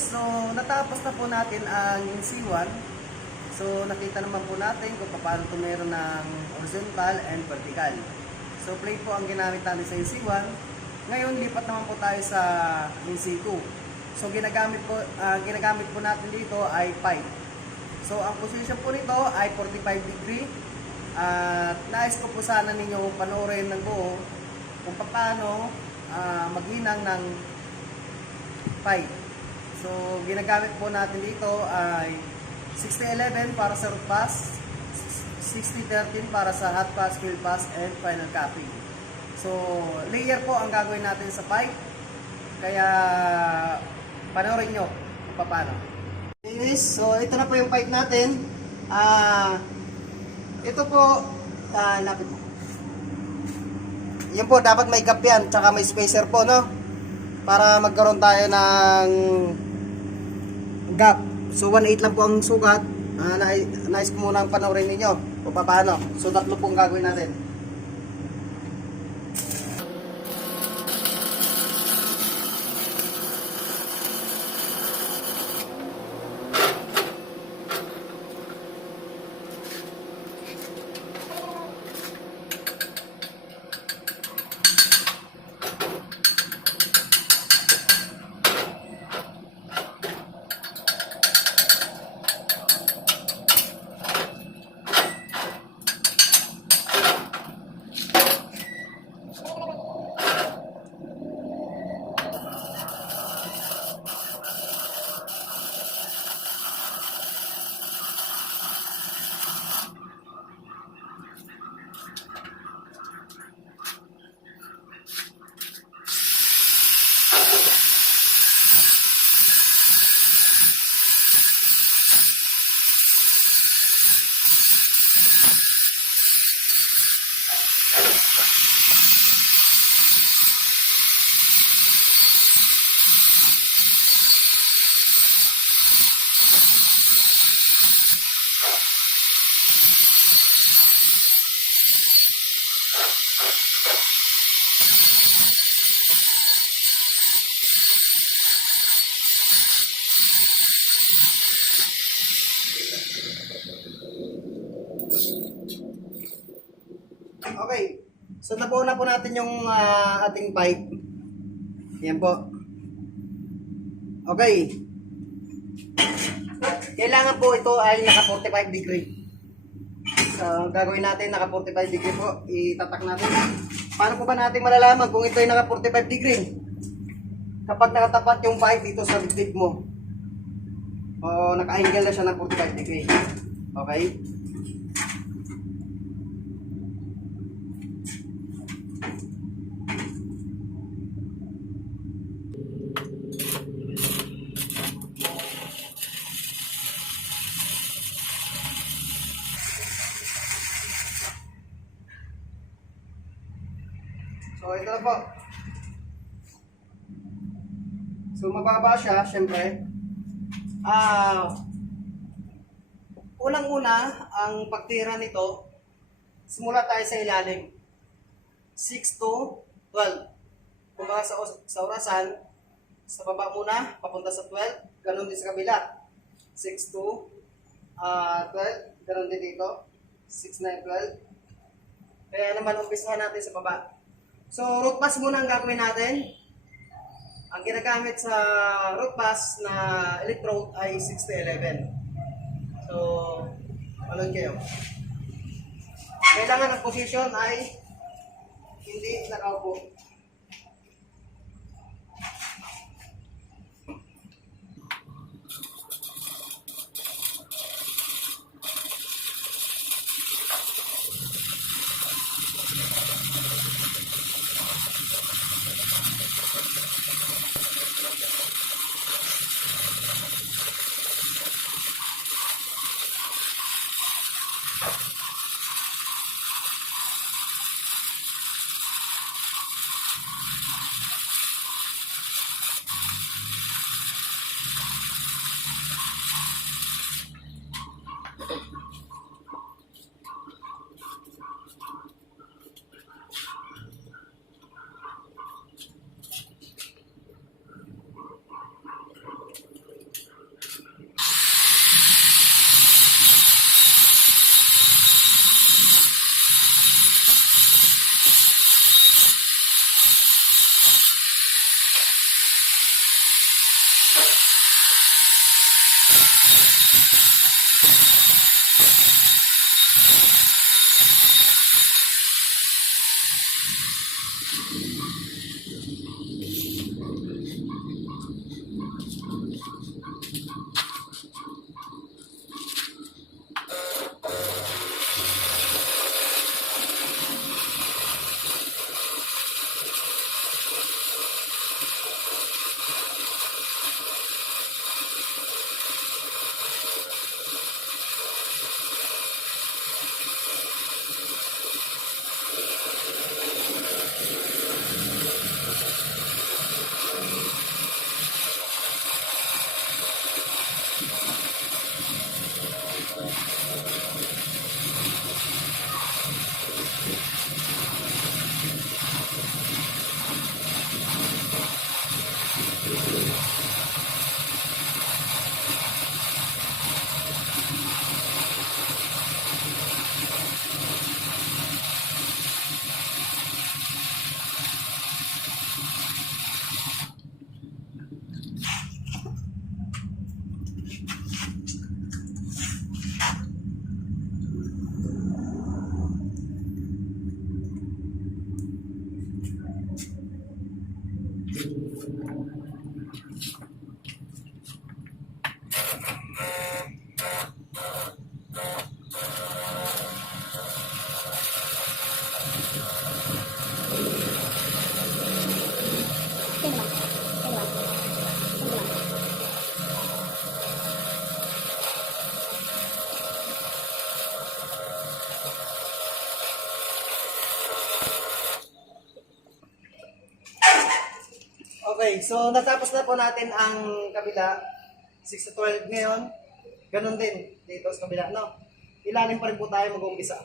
So natapos na po natin ang NC1. So nakita naman po natin kung paano ito meron ng horizontal and vertical. So plate po ang ginamit natin sa NC1. Ngayon lipat naman po tayo sa NC2. So ginagamit po natin dito ay pipe. So ang position po nito ay 45 degree. At nais ko po sana ninyo panoorin ng buo kung paano maghinang ng pipe. So ginagamit po natin dito ay 60-11 para sa root pass, 60-13 para sa hot pass, field pass, and final capping. So layer po ang gagawin natin sa pipe. Kaya panoorin nyo kung paano. So ito na po yung pipe natin. Ito po, lapit mo. Yan po, dapat may gap yan, tsaka may spacer po, no? Para magkaroon tayo ng gap. So 1/8 lang po ang sukat. Nais ko muna ang panoorin ninyo kung paano. So tatlo pong gagawin natin. Okay. So nabuo na po natin yung ating pipe. Yan po. Okay. Kailangan po ito ay naka 45 degree. So gagawin natin naka 45 degree po. Itatak natin. Paano po ba natin malalaman kung ito ay naka 45 degree? Kapag nakatapat yung pipe dito sa dibdib mo. O naka-angle na siya ng 45 degree. Okay? So ito na po. So mababa siya, syempre. Unang-una, ang pagtira nito, simula tayo sa ilalim. 6 to 12. Kumbaga sa orasan, sa baba muna, papunta sa 12. Ganon din sa kabila. 6 to 12. Ganon din dito. 6, 9, 12. Kaya naman, umpisahan natin sa baba. So, root pass muna ang gagawin natin. Ang ginagamit sa root pass na electrode ay 60-11. So, malun kayo. Kailangan ang position ay hindi nakaupo. Okay, so natapos na po natin ang kabila. 6 to 12 ngayon. Ganon din dito sa kabila, no? Ilalim pa rin po tayo mag-umpisa.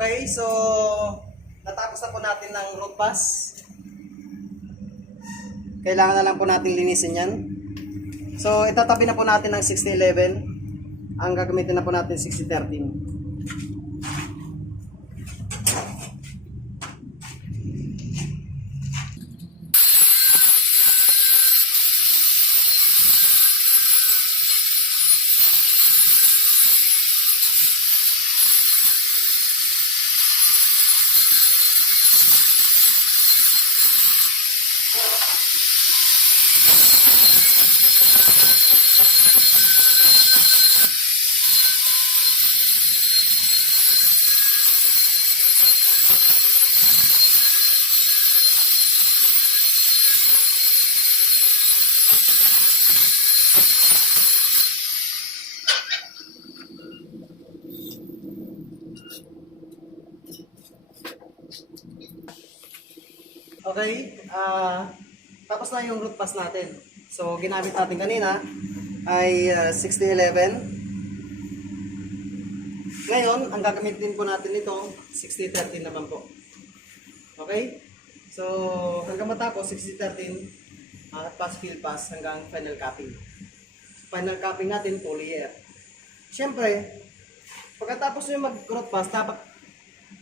Okay, so natapos na po natin ng root pass. Kailangan na lang po natin linisin yan. So itatabi na po natin ng 6011. Ang gagamitin na po natin 6013. Okay, tapos na yung root pass natin. So, ginamit natin kanina ay 6011. Ngayon, ang gagamitin po natin ito, 6013 naman po. Okay? So, hanggang matapos, 60-13, pass, fill pass, hanggang final capping. Final capping natin, full year. Siyempre, pagkatapos nyo mag-growth pass, dapat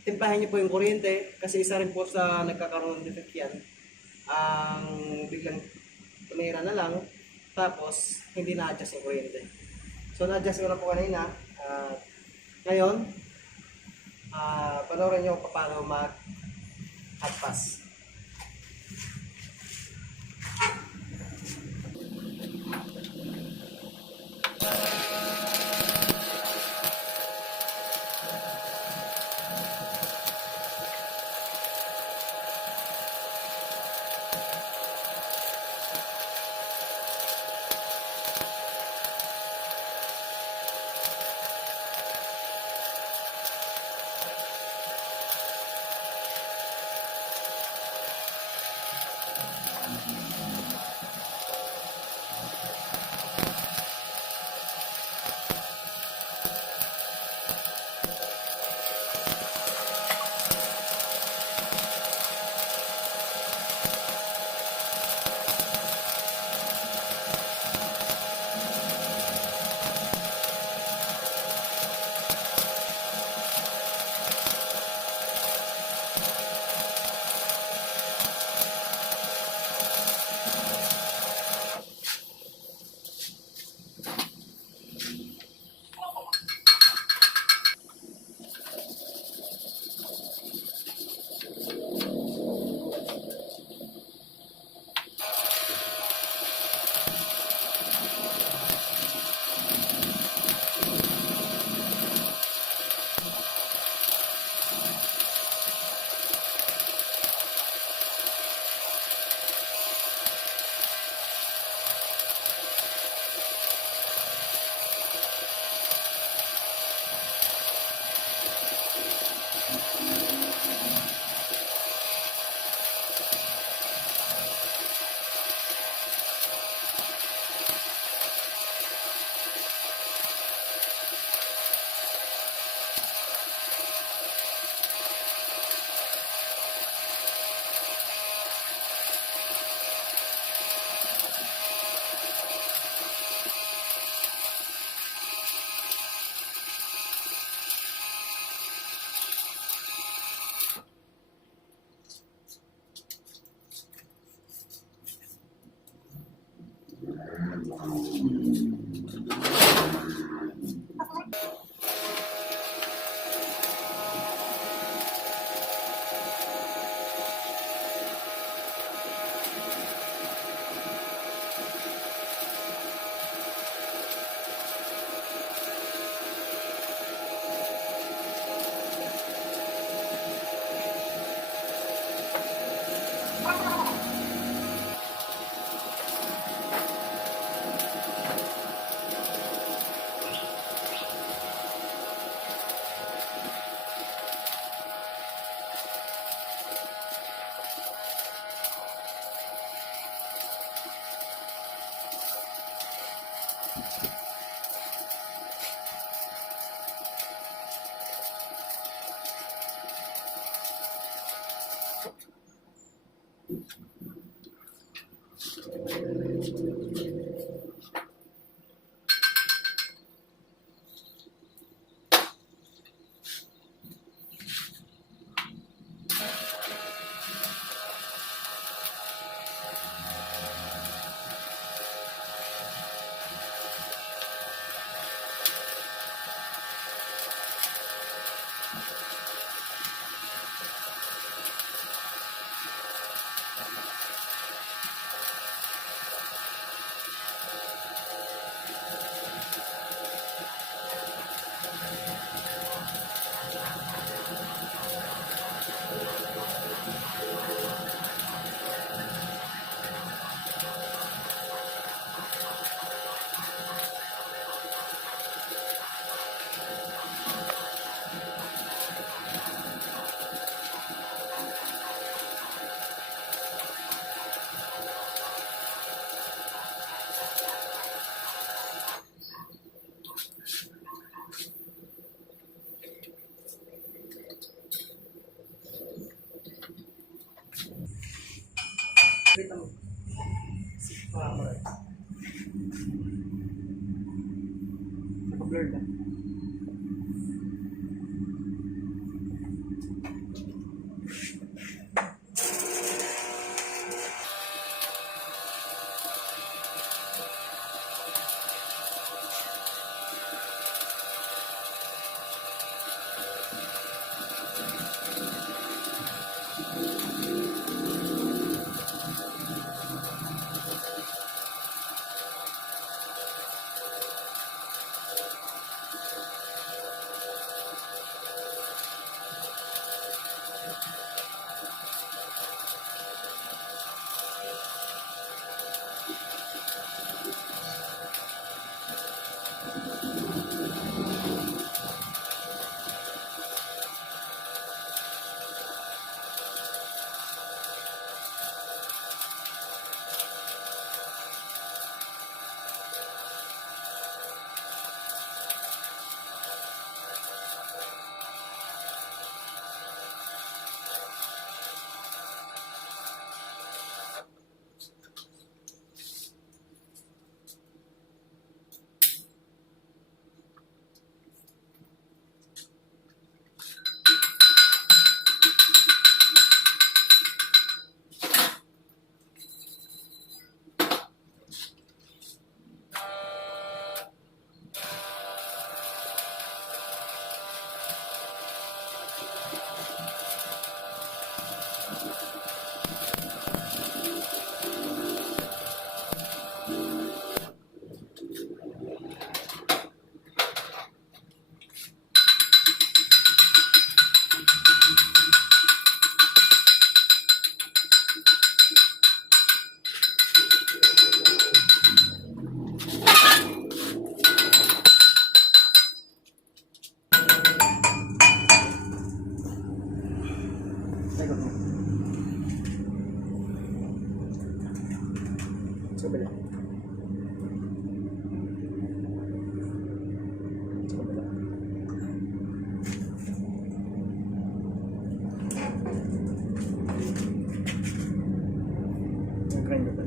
timplahin nyo po yung kuryente kasi isa rin po sa nagkakaroon ng defect yan. Ang biglang tumira na lang, tapos hindi na-adjust yung kuryente. So, na-adjust ko na po kanina. Ngayon, panoorin nyo kung paano mag-hot pass. Sa kabila. Sa kabila. Grind ko pala.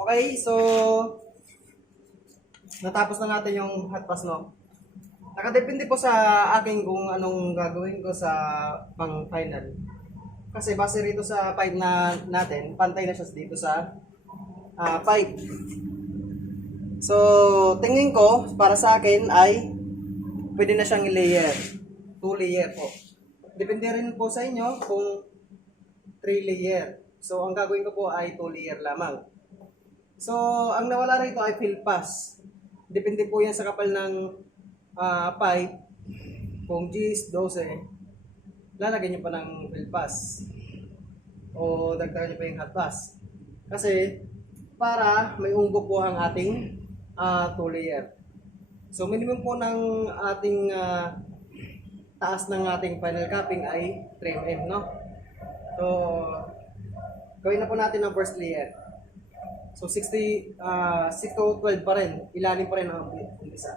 Okay, so natapos na natin yung hot pass, no? Nakadepende po sa akin kung anong gagawin ko sa pang final. Kasi base rito sa pipe na natin, pantay na siya dito sa pipe. So, tingin ko para sa akin ay pwede na siyang i-layer. 2 layer po. Depende rin po sa inyo kung 3 layer. So, ang gagawin ko po ay 2 layer lamang. So, ang nawala rito ay fill pass. Depende po yan sa kapal ng pipe. Kung G's, 12, lalagyan nyo pa ng fill pass. O dagdagan nyo pa yung hot pass. Kasi, para may umbok po ang ating 2 layer. So, minimum po ng ating taas ng ating final capping ay 3 mm, no? So, gawin na po natin ang first layer. So 6 to 12 pa rin. Ilalim pa rin ang umpisa.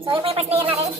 So, yun po yung first layer natin.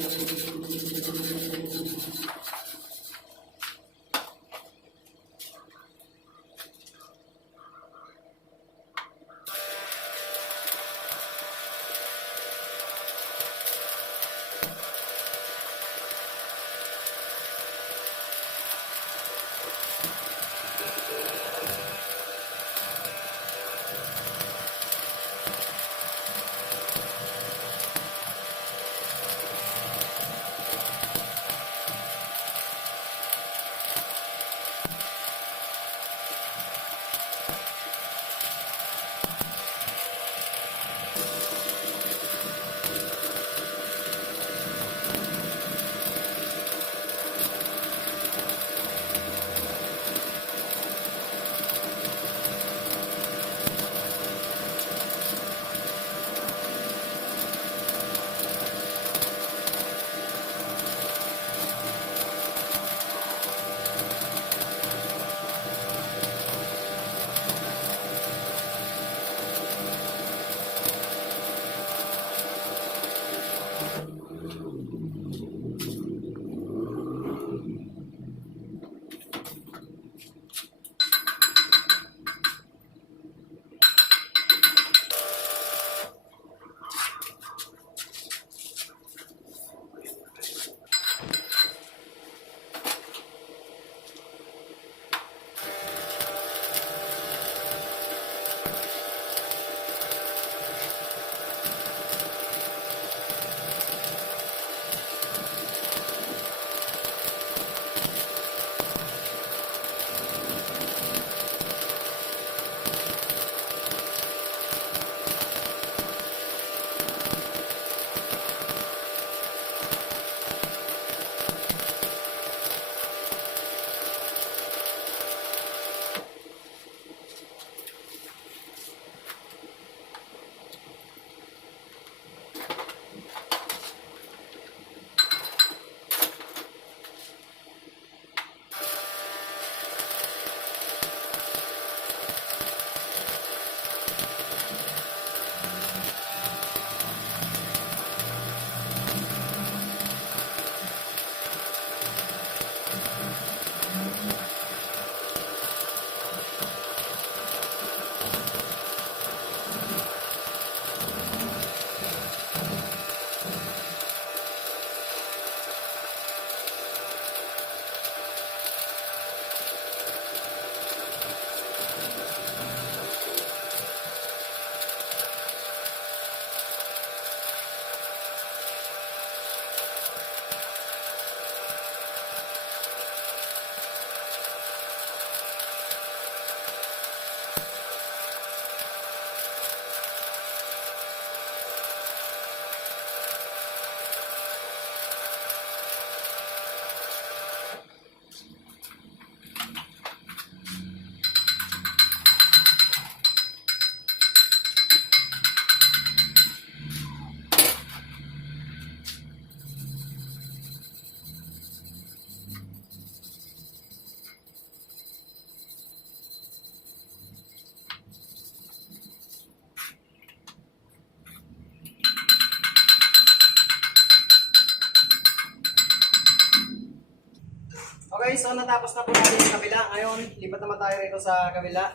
Okay, so natapos na po natin yung kabila. Ngayon, lipat naman tayo rito sa kabila.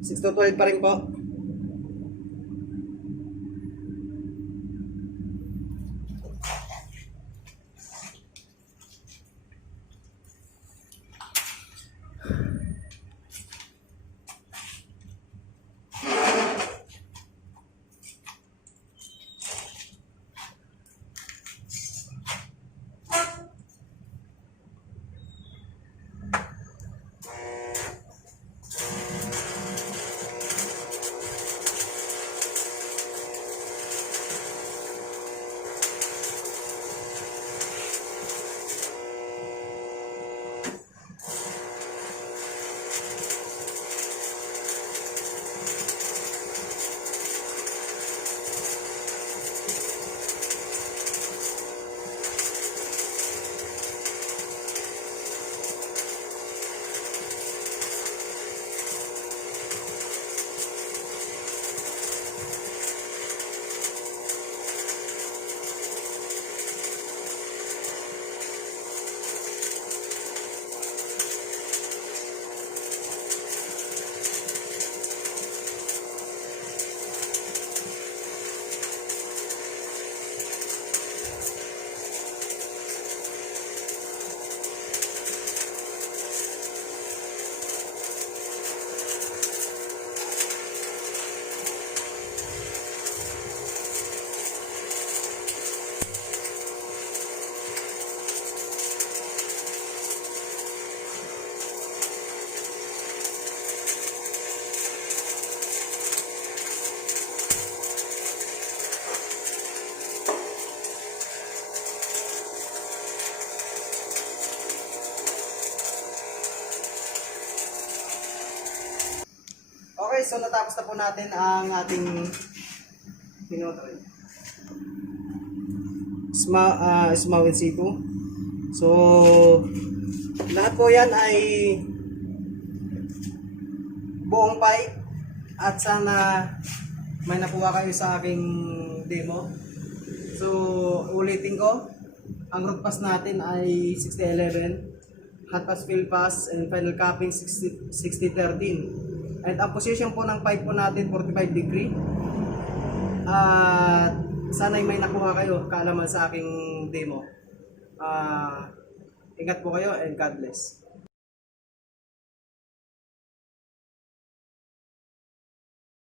6 to 12 pa rin po. Okay, so natapos na po natin ang ating pinotry. Smawin C2. So, lahat po yan ay buong pipe at sana may nakuha kayo sa aking demo. So, ulitin ko, ang root pass natin ay 6011, hot pass, fill pass, and final capping 6013. At ang position po ng pipe po natin 45 degree. At sana'y may nakuha kayo kaalaman sa aking demo. Ingat po kayo and God bless.